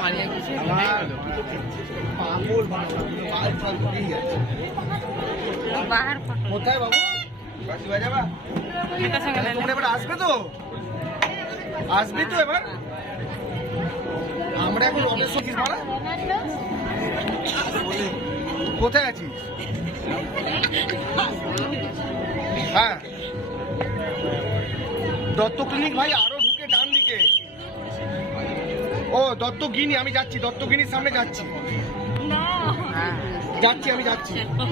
পালিয়ে গেছে। কোথায় বাবু? তোমরা এবার আসবে তো? আসবি তো এবার? আমরা এখন রমেশ সতীশ মারা কোথায় আছিস? হ্যাঁ, দত্ত ক্লিনিক ভাই, আরো ঢুকে ডান দিকে। ও দত্তগিনি, আমি যাচ্ছি, দত্তগিনির সামনে যাচ্ছি, আমি যাচ্ছি।